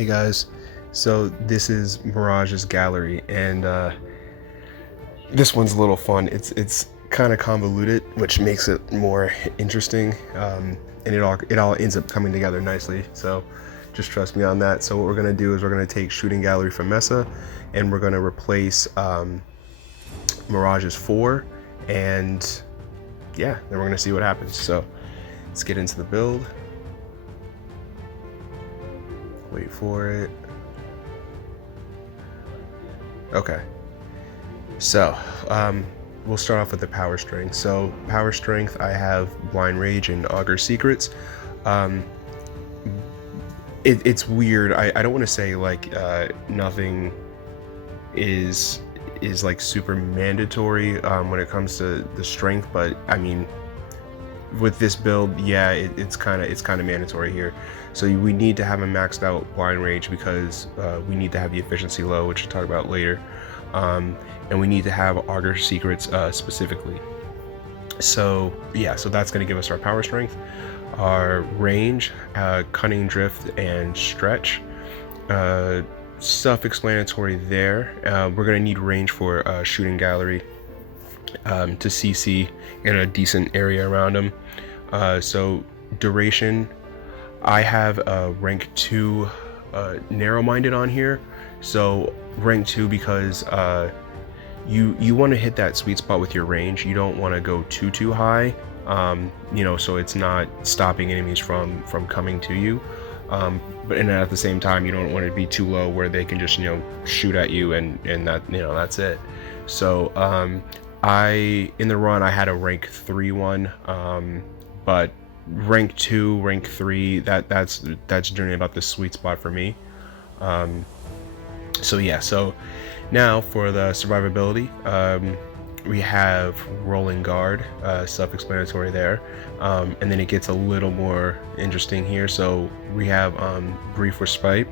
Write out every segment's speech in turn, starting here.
Hey guys, so this is Mirage's gallery, and this one's a little fun. It's kind of convoluted, which makes it more interesting, and it all ends up coming together nicely. So just trust me on that. So what we're gonna do is we're gonna take shooting gallery from Mesa, and we're gonna replace Mirage's 4, and yeah, then we're gonna see what happens. So let's get into the build. Wait for it. Okay, so we'll start off with the power strength. So power strength, I have blind rage and augur secrets. It's weird. I don't want to say like nothing is like super mandatory when it comes to the strength, but I mean, with this build, yeah, it's kind of mandatory here. So we need to have a maxed out blind rage because we need to have the efficiency low, which we'll talk about later, and we need to have augur secrets specifically. So yeah, so that's going to give us our power strength, our range, cunning, drift, and stretch. Self-explanatory there. We're going to need range for shooting gallery to CC in a decent area around them. So duration, I have rank 2 narrow-minded on here. So rank 2 because you want to hit that sweet spot with your range. You don't want to go too high, you know, so it's not stopping enemies from coming to you. But at the same time, you don't want it to be too low where they can just, you know, shoot at you and that, you know, that's it. So in the run I had a rank 3 one, but rank 2, rank 3, that's generally about the sweet spot for me. So yeah, so now for the survivability, we have rolling guard, self-explanatory there, and then it gets a little more interesting here. So we have brief respite.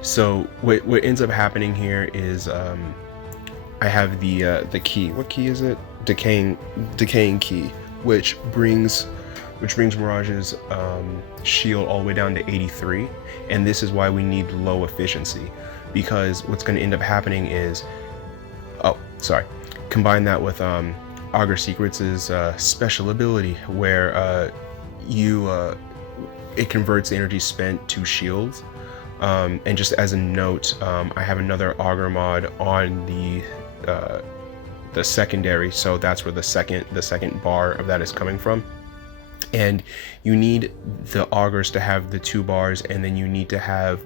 So what ends up happening here is I have the key. What key is it? Decaying key, which brings Mirage's shield all the way down to 83, and this is why we need low efficiency, because what's going to end up happening is, combine that with augur secrets' special ability, where it converts the energy spent to shields. And just as a note, I have another augur mod on the secondary, so that's where the second bar of that is coming from. And you need the augurs to have the 2 bars, and then you need to have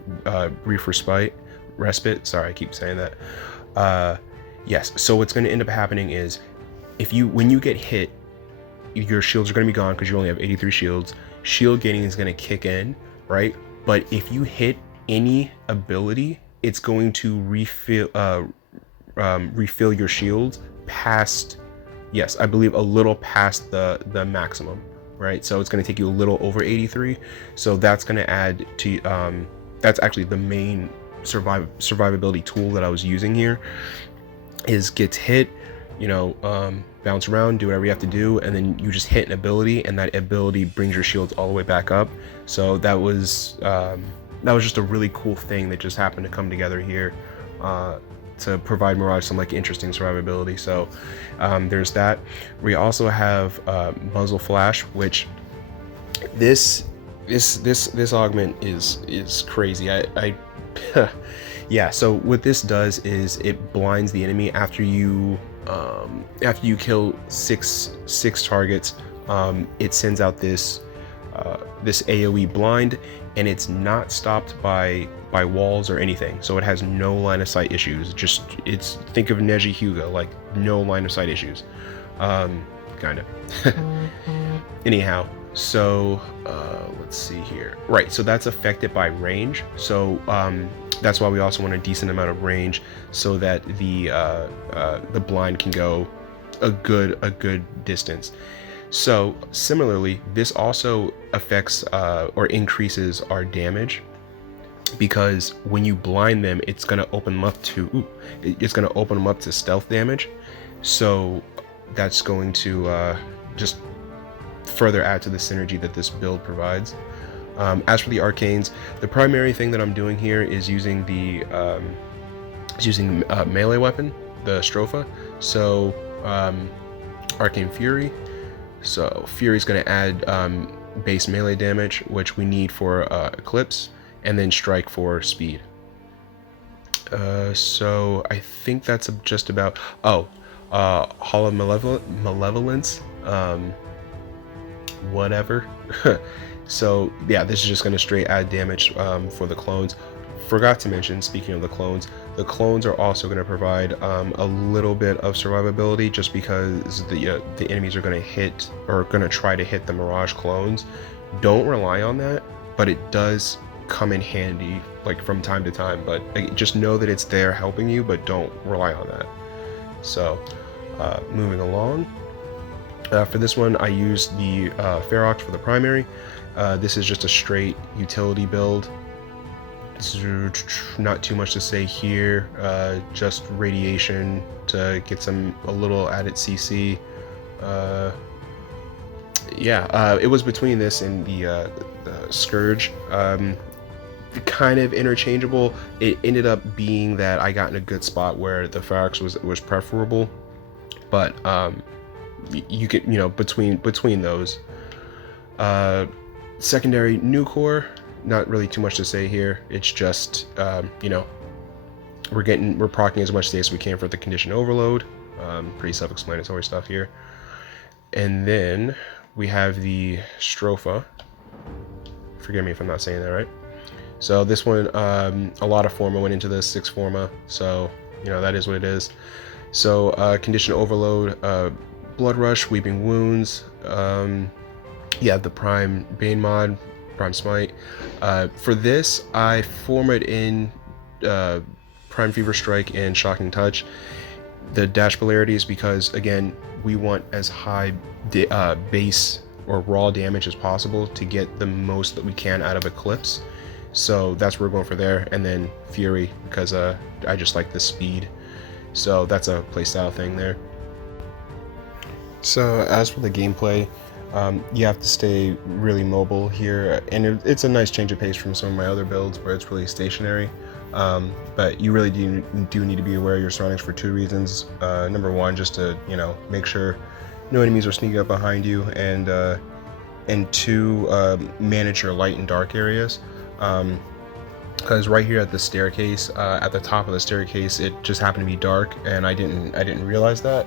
brief respite. Sorry, I keep saying that. Yes. So what's going to end up happening is, when you get hit, your shields are going to be gone because you only have 83 shields. Shield gaining is going to kick in, right? But if you hit any ability, it's going to refill your shields past, yes, I believe a little past the maximum, right? So it's going to take you a little over 83. So that's going to add to that's actually the main survivability tool that I was using here. Is gets hit, you know, bounce around, do whatever you have to do, and then you just hit an ability, and that ability brings your shields all the way back up. So that was just a really cool thing that just happened to come together here to provide Mirage some like interesting survivability. So there's that. We also have muzzle flash, which this augment is crazy. I yeah, so what this does is it blinds the enemy after you kill six targets. It sends out this AoE blind, and it's not stopped by walls or anything, so it has no line of sight issues. Think of Neji Hugo, like no line of sight issues, kind of. Anyhow, so let's see here. Right, so that's affected by range. So that's why we also want a decent amount of range, so that the blind can go a good distance. So similarly, this also affects or increases our damage, because when you blind them, it's going to open them up to stealth damage. So that's going to just further add to the synergy that this build provides. As for the arcanes, the primary thing that I'm doing here is using the melee weapon, the Stropha. So Arcane Fury. So Fury's going to add base melee damage, which we need for Eclipse, and then Strike for speed. So I think that's just about. Oh, Hall of Malevolence. Whatever. So yeah, this is just going to straight add damage for the clones. Forgot to mention, speaking of the clones are also going to provide a little bit of survivability, just because the enemies are going to hit, or going to try to hit, the Mirage clones. Don't rely on that, but it does come in handy, like, from time to time. But just know that it's there helping you, but don't rely on that. So moving along, for this one I used the Ferox for the primary. This is just a straight utility build. Not too much to say here, just radiation to get a little added CC. It was between this and the Scourge. Kind of interchangeable. It ended up being that I got in a good spot where the Ferox was preferable, but you could, between those. Secondary Nucor, not really too much to say here. It's just we're proccing as much space as we can for the condition overload. Pretty self-explanatory stuff here. And then we have the Stropha. Forgive me if I'm not saying that right. So this one, a lot of Forma went into this, 6 Forma, so that is what it is. So condition overload, Blood Rush, Weeping Wounds, the Prime Bane mod, Prime Smite. For this, I format in Prime Fever Strike and Shocking Touch. The dash polarity is because, again, we want as high base or raw damage as possible to get the most that we can out of Eclipse. So that's what we're going for there. And then Fury, because I just like the speed. So that's a playstyle thing there. So as for the gameplay, you have to stay really mobile here, and it's a nice change of pace from some of my other builds where it's really stationary. But you really do need to be aware of your surroundings for 2 reasons. Number one, just to make sure no enemies are sneaking up behind you, and 2, manage your light and dark areas. Because right here at the staircase, at the top of the staircase, it just happened to be dark, and I didn't realize that.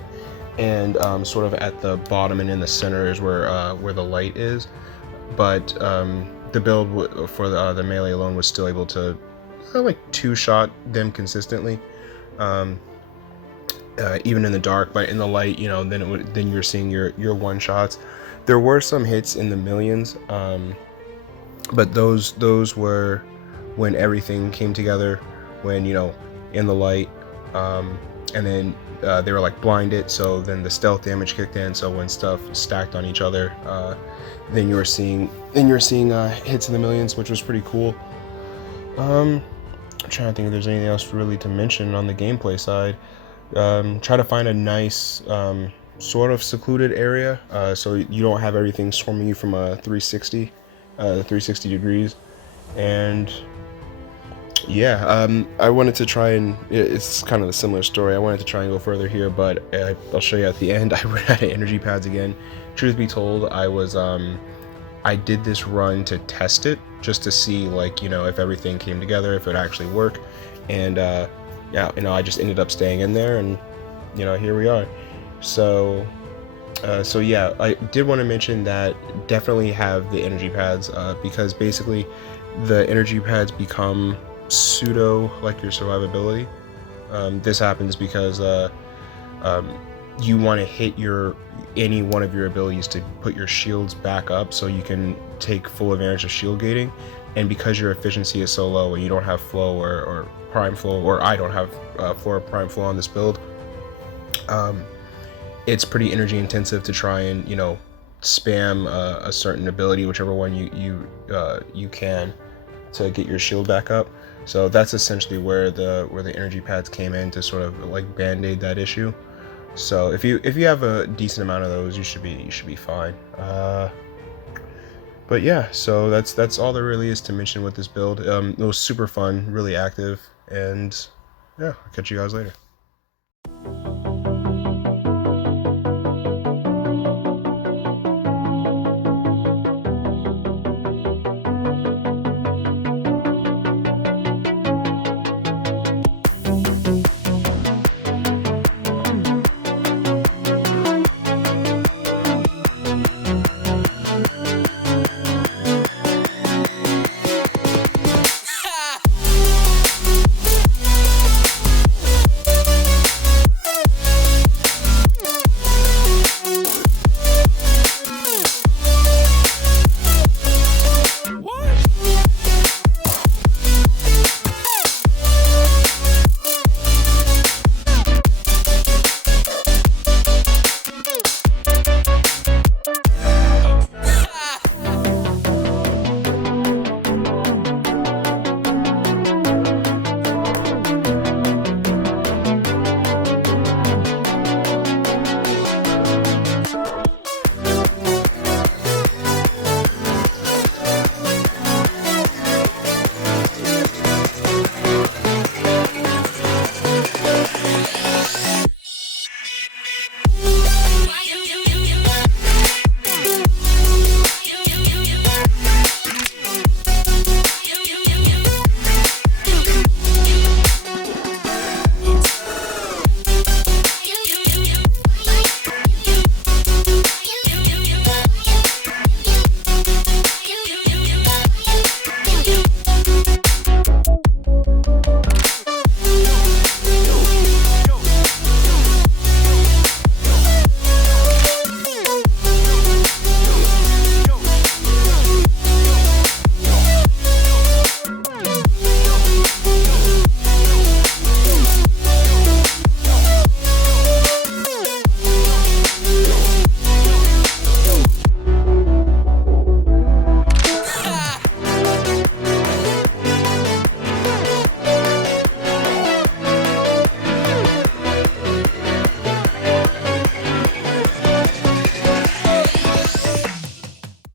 And sort of at the bottom and in the center is where the light is. But the build for the melee alone was still able to like 2-shot them consistently, even in the dark. But in the light, then you're seeing your 1-shots. There were some hits in the millions, but those were when everything came together, when in the light, and then they were like blinded, so then the stealth damage kicked in. So when stuff stacked on each other, then you were seeing hits in the millions, which was pretty cool. I'm trying to think if there's anything else really to mention on the gameplay side. Try to find a nice sort of secluded area, so you don't have everything swarming you from a 360 degrees. And I wanted to try, and it's kind of a similar story. I wanted to try and go further here, but I'll show you at the end. I ran out of energy pads again. Truth be told, I did this run to test it, just to see, like, if everything came together, if it actually worked. And I just ended up staying in there, and here we are. So I did want to mention that definitely have the energy pads, because basically the energy pads become pseudo like your survivability. This happens because you want to hit any one of your abilities to put your shields back up, so you can take full advantage of shield gating. And because your efficiency is so low and you don't have flow or prime flow, or I don't have flow or prime flow on this build, it's pretty energy intensive to try and spam a certain ability, whichever one you can, to get your shield back up. So that's essentially where the energy pads came in, to sort of like band-aid that issue. So if you have a decent amount of those, you should be fine. But yeah, so that's all there really is to mention with this build. It was super fun, really active, and yeah, I'll catch you guys later.